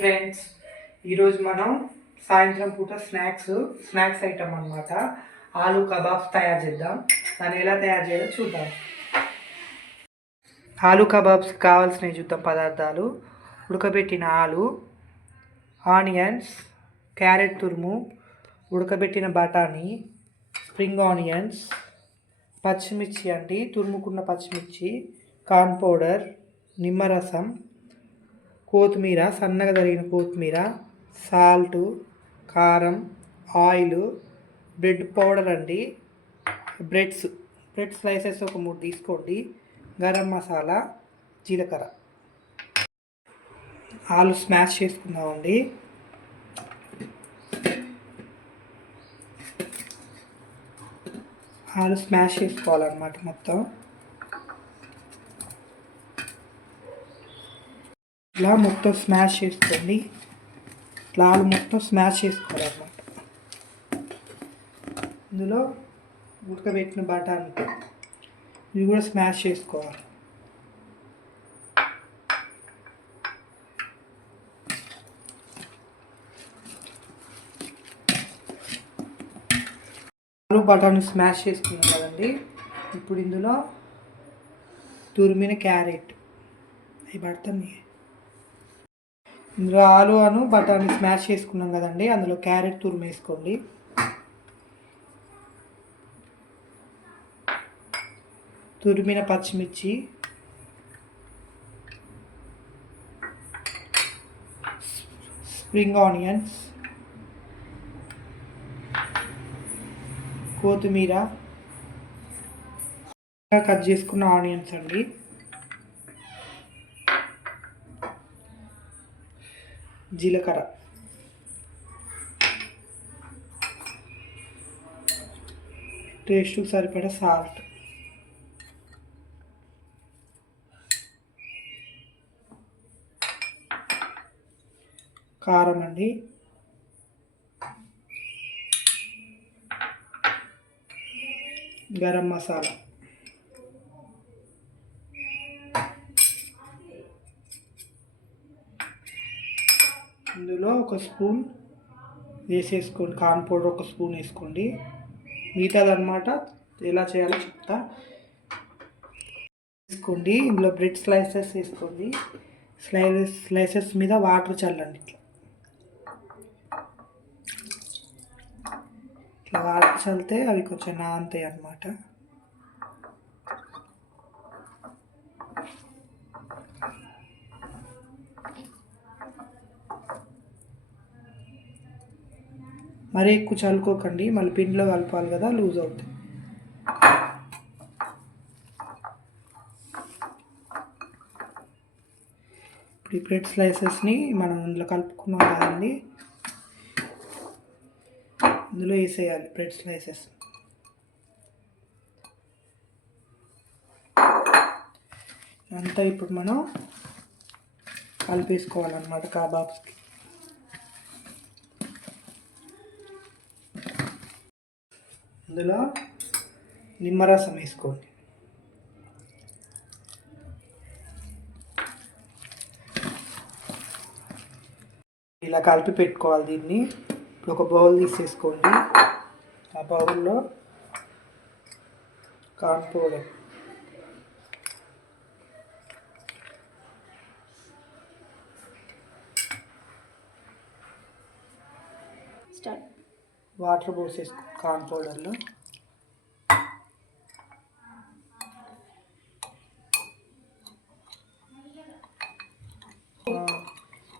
Friends ఈరోజు మనం సాయంత్రం పూట స్నాక్స్ స్నాక్స్ ఐటమ్ అన్నమాట. ఆలు కబాబ్స్ తయారు చేద్దాం. దాన్ని ఎలా తయారు చేయాలో చూద్దాం. ఆలు కబాబ్స్ కావాల్సినవి చూద్దాం పదార్థాలు. ఉడకబెట్టిన ఆలు ఆనియన్స్ క్యారెట్ తురుము ఉడకబెట్టిన బఠానీ స్ప్రింగ్ ఆనియన్స్ పచ్చిమిర్చి అండి. తురుముకున్న పచ్చిమిర్చి కార్న్ పౌడర్ నిమ్మరసం కొత్తిమీర సన్నగా తరిగిన కొత్తిమీర సాల్ట్ కారం ఆయిల్ బ్రెడ్ పౌడర్ అండి. బ్రెడ్స్ బ్రెడ్ స్లైసెస్ ఒక మూడు తీసుకోండి. గరం మసాలా జీలకర్ర. ఆలు స్మాష్ చేసుకుందామండి. ఆలు స్మాష్ చేసుకోవాలన్నమాట మొత్తం. ఇలా మొత్తం స్మాష్ చేసుకోండి. ఇట్లా ఆలు మొత్తం స్మాష్ చేసుకోవాలన్నమాట. ఇందులో ఉడకబెట్టిన బఠానీ ఇవి కూడా స్మాష్ చేసుకోవాలి. ఆలు బఠానీ స్మాష్ చేసుకున్నాం కదండి. ఇప్పుడు ఇందులో తురిమిన క్యారెట్. అవి పడతాయి. ఇందులో ఆలు అను బఠానీ స్మాష్ చేసుకున్నాం కదండి. అందులో క్యారెట్ తురుము వేసుకోండి. తురిమిన పచ్చిమిర్చి. Spring onions. కొత్తిమీర. కట్ చేసుకున్న ఆనియన్స్ అండి. జీలకర్ర. టేస్ట్కి సరిపడ సాల్ట్ కారం అండి. గరం మసాలా. ఇందులో ఒక స్పూన్ వేసేసుకోండి. కార్న్ పౌడర్ ఒక స్పూన్ వేసుకోండి. మిగతాదన్నమాట ఎలా చేయాలో చెప్తా. వేసుకోండి. ఇందులో బ్రెడ్ స్లైసెస్ వేసుకోండి. స్లైసెస్ స్లైసెస్ మీద వాటర్ చల్లండి ఇట్లా. ఇట్లా వాటర్ చల్లితే అవి కొంచెం నాంతాయి అన్నమాట మరీ ఎక్కువ చల్లుకోకండి మళ్ళీ పిండిలో కలపాలి కదా లూజ్ అవుతుంది ఇప్పుడు ఈ బ్రెడ్ స్లైసెస్ని మనం ఇందులో కలుపుకున్నాం కదండి. ఇందులో వేసేయాలి బ్రెడ్ స్లైసెస్. అంతా ఇప్పుడు మనం కలిపేసుకోవాలన్నమాట కబాబ్స్కి. ఇందులో నిమ్మరసం వేసుకోండి. ఇలా కలిపి పెట్టుకోవాలి దీన్ని. ఒక బౌల్ తీసేసుకోండి. ఆ బౌల్లో కార్న్ పౌడర్ వాటర్ పోసేసుకో కార్న్ పౌడర్లు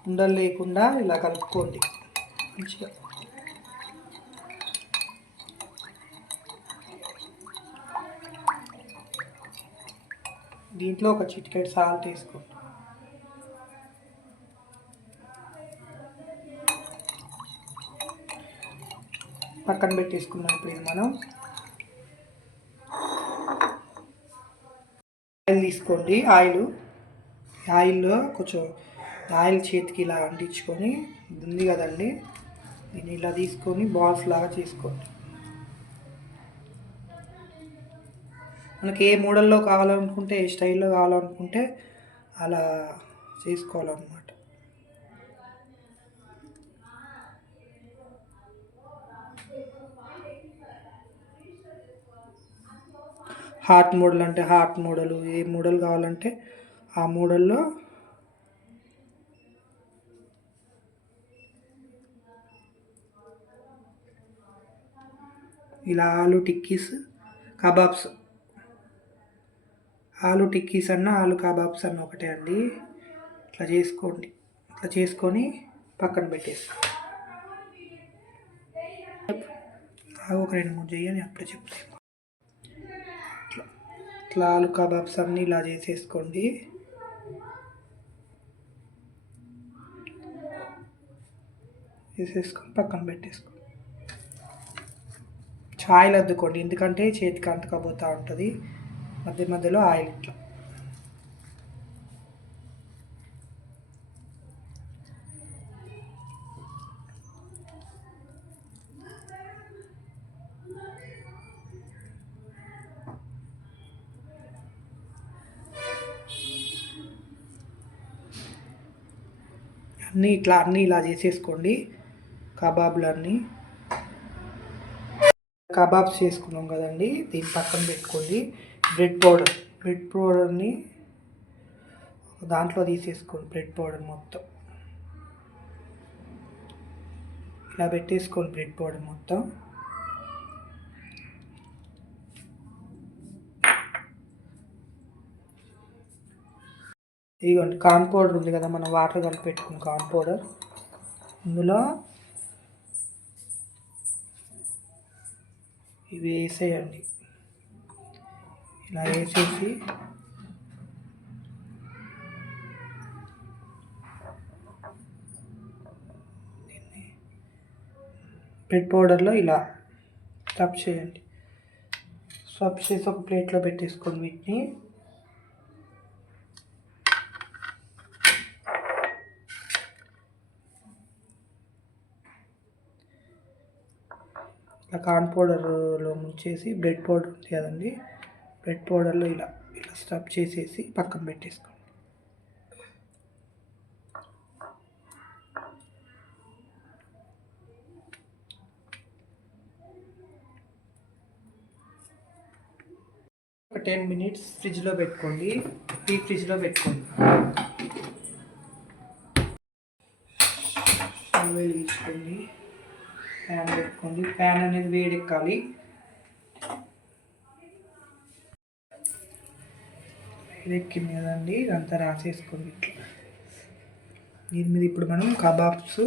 ఉండలు లేకుండా ఇలా కలుపుకోండి. మంచిగా. దీంట్లో ఒక చిటికెట్ సాల్ట్ వేసుకోండి. పక్కన పెట్టేసుకున్నాం ఇప్పుడు ఇది మనం. ఆయిల్ తీసుకోండి ఆయిల్ ఆయిల్లో కొంచెం ఆయిల్ చేతికి ఇలా అంటించుకొని ఉంది కదండి దీన్ని ఇలా తీసుకొని బాల్స్ లాగా చేసుకోండి. మనకి ఏ మోడల్లో కావాలనుకుంటే ఏ స్టైల్లో కావాలనుకుంటే అలా చేసుకోవాలన్నమాట. హార్ట్ మోడల్ అంటే హార్ట్ మోడల్ ఏ మోడల్ కావాలంటే ఆ మోడల్లో ఇలా ఆలు టిక్కీస్ కబాబ్స్. ఆలు టిక్కీస్ అన్న ఆలు కబాబ్స్ అన్న ఒకటే అండి. ఇట్లా చేసుకోండి. ఇట్లా చేసుకొని పక్కన పెట్టేస్తాం. ఒక రెండు మూడు చేయని అప్పుడే చెప్తాను ఇట్లా ఆలు కబాబ్స్ అన్నీ ఇలా చేసేసుకోండి. చేసేసుకొని పక్కన పెట్టేసుకోండి ఆయిల్ అద్దుకోండి ఎందుకంటే చేతికి అంటుకపోతూ ఉంటుంది. మధ్య మధ్యలో ఆయిల్ ఇట్లా. అన్నీ ఇట్లా అన్నీ ఇలా చేసేసుకోండి. కబాబ్లన్నీ. అన్నీ కబాబ్స్ చేసుకున్నాం కదండి. దీని పక్కన పెట్టుకోండి. Bread powder. బ్రెడ్ పౌడర్ని దాంట్లో తీసేసుకోండి. బ్రెడ్ పౌడర్ మొత్తం. ఇలా పెట్టేసుకోండి బ్రెడ్ పౌడర్ మొత్తం. ఇదిగోండి కార్న్ పౌడర్ ఉంది కదా మనం వాటర్ కలిపి పెట్టుకున్న కార్న్ పౌడర్. ఇందులో ఇవి వేసేయండి. ఇలా వేసేసి బ్రెడ్ పౌడర్లో ఇలా స్టఫ్ చేయండి. స్టఫ్ చేసి ఒక ప్లేట్లో పెట్టేసుకోండి వీటిని. ఇలా కార్న్ పౌడర్లో ముంచేసి బ్రెడ్ పౌడర్ ఉంది కదండి బ్రెడ్ పౌడర్లో ఇలా ఇలా స్టఫ్ చేసేసి పక్కన పెట్టేసుకోండి. ఒక టెన్ మినిట్స్ ఫ్రిడ్జ్లో పెట్టుకోండి డీప్ ఫ్రిడ్జ్లో పెట్టుకోండి. వెలిగించుకోండి అండ్ పెట్టుకోండి ప్యాన్ అనేది వేడెక్కాలి. వేడెక్కింది కదండి. ఇదంతా రాసేసుకోండి ఇట్లా. దీని మీద ఇప్పుడు మనం కబాబ్స్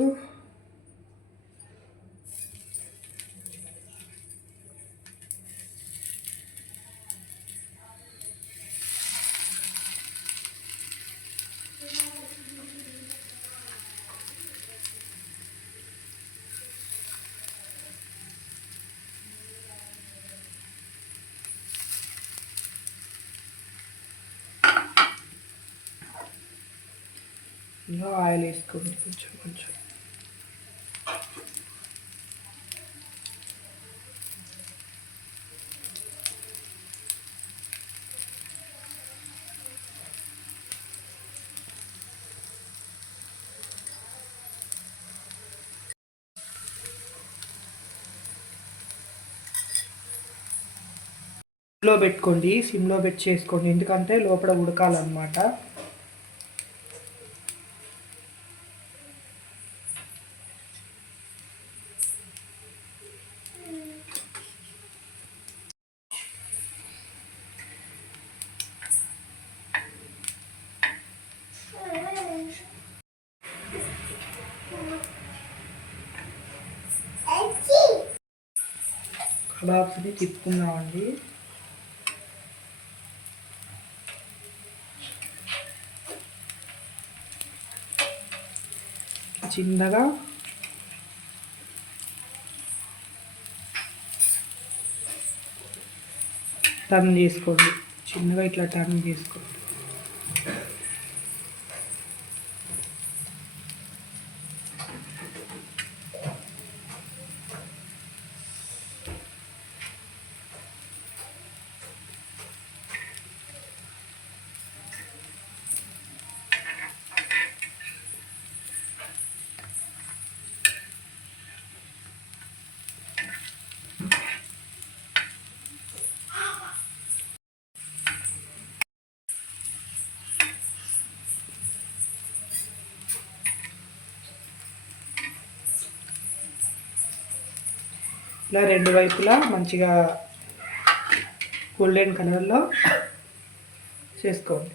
ఇందులో ఆయిల్ వేసుకోండి కొంచెం కొంచెం సిమ్లో పెట్టుకోండి సిమ్లో పెట్టి చేసుకోండి. ఎందుకంటే లోపల ఉడకాలన్నమాట. కబాబ్స్ని తిప్పుకున్నామండి చిన్నగా. టర్న్ చేసుకోండి. చిన్నగా ఇట్లా టర్న్ చేసుకోండి. ఇలా రెండు వైపులా మంచిగా గోల్డెన్ కలర్లో చేసుకోండి.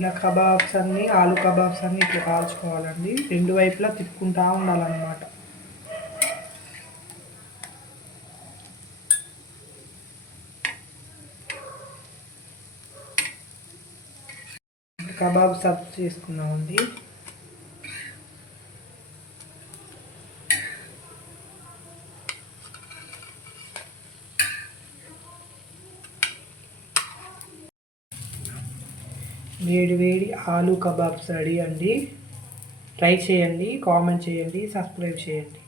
ఇలా కబాబ్స్ అన్ని ఆలు కబాబ్స్ అన్నీ ఇట్లా కాల్చుకోవాలండి. రెండు వైపులా తిప్పుకుంటా ఉండాలన్నమాట. కబాబ్ సర్వ్ చేసుకున్నామండి వేడి వేడి ఆలు కబాబ్స్ రెడీ అండి. ట్రై చేయండి కామెంట్ చేయండి సబ్స్క్రైబ్ చేయండి.